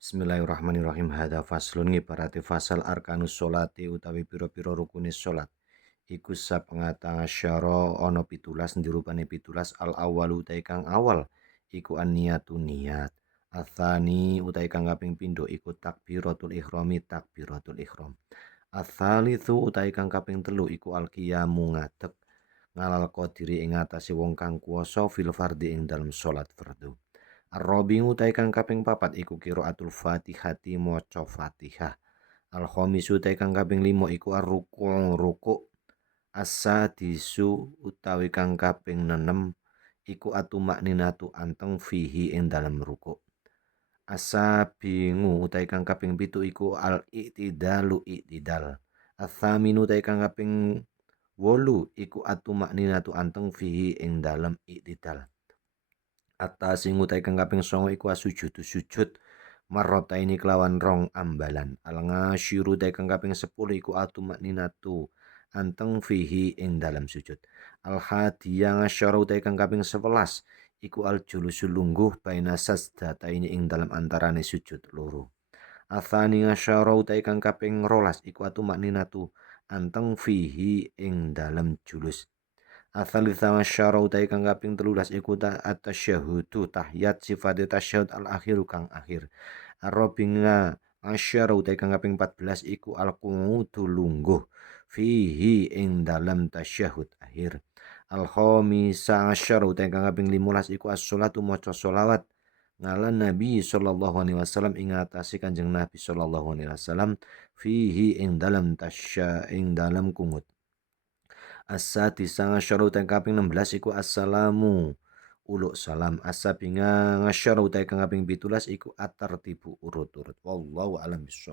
Bismillahirrahmanirrahim. Hadza faslun ngibarati fasal arkanus sholati utawi pira-pira rukune salat. Iku sapengata asyara ana 17 dirupane 17 al awwalu utai kang awal iku an-niyatu niyat. Atsani utai kang kaping pindho iku takbiratul ihrami takbiratul ihram. Ats-tsalitsu utai kang kaping telu iku al-qiyamu ngadeg ngalal qadiri ing atase wong kang kuwasa fil fardhi ing dalem salat fardhu. Ar-rabi'u utai kang kaping papat iku qiraatul Fatihati maca Fatihah. Al-khamisu utai kang kaping 5 iku ar-ruku' ruku'. As-sadisu utawi kang kaping 6 iku atu-makninatu anteng fihi ing dalem ruku'. As-sabingu utai kang kaping 7 iku al-i'tidalu i'tidal. Ats-tsaminu utai kang kaping 8 iku atu-makninatu anteng fihi ing dalem i'tidal. At-tasi'u utai kang kaping 9 iku as-sujudu sujud marrataini kelawan rong ambalan. Al-ngasyiru utai kang kaping 10 iku atu-makninatu anteng fihi ing dalam sujud. Al-hadiyah ngasyara utai kang kaping 11 iku al-julusu lungguh baina sajdataini ing dalam antarane sujud loro. Atsani ngasyara utai kang kaping 12 iku atu-makninatu anteng fihi ing dalam julus. Ats-tsalitsah asyara utai kang kaping 13 iku at-tasyahhudu tahiyat sifate tasyahud al-akhiru kang akhir. Ar-rabi'a asyara utai kang kaping 14 iku al-qu'udu lungguh fihi ing dalam tasyahud akhir. Al-khamisah asyara utai kang kaping 15 iku as-sholatu maca sholawat ngalan Nabi sallallahu alaihi wasallam ing atase Kanjeng Nabi sallallahu alaihi wasallam fihi ing dalam kunut. As-sadisah asyara utai kaping 16 iku assalamu uluk salam. As-sabi'ah asyara utai kang kaping 17 iku at-tartibu urut-urut. Wallahu a'lam bissawab.